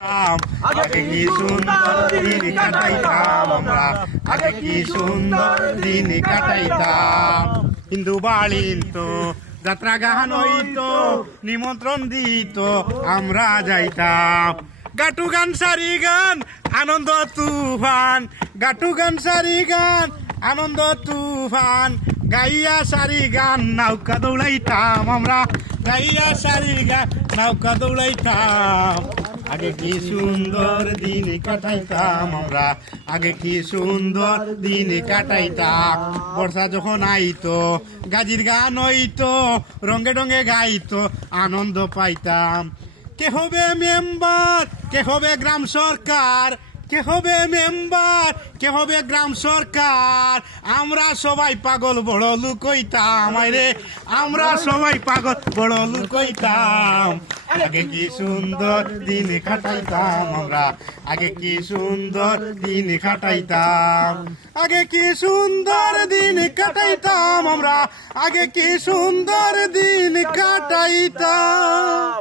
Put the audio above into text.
আগে কি সুন্দর দিন কাটাইতাম আমরা, আগে কি সুন্দর দিন কাটাইতাম। হিন্দু বাড়ির তো যাত্রা গান হইতো, নিমন্ত্রণ দিত আমরা যাইতাম। গাটু গান সারি গান আনন্দ তুফান, গাটু গান সারি গান আনন্দ তুফান, গাইয়া সারি গান নৌকা দৌড়াইতাম আমরা, গাইয়া সারি গান নৌকা দৌড়াইতাম। আগে কি সুন্দর দিন কাটাইতাম আমরা, আগে কি সুন্দর দিন কাটাইতাম। বর্ষা যখন আইতো গাজির গান হইতো, রঙে রঙে গাইতো আনন্দ পাইতাম। কে হবে মেম্বার, কে হবে গ্রাম সরকার, কে হবে মেম্বার, কে হবে গ্রাম সরকার, আমরা সবাই পাগল বড় লোক হইতাম। আরে আমরা সবাই পাগল বড় লোক হইতাম। আগে কি সুন্দর দিন কাটাইতাম আমরা, আগে কি সুন্দর দিন কাটাইতাম, আগে কি সুন্দর দিন কাটাইতাম আমরা, আগে কি সুন্দর দিন কাটাইতাম।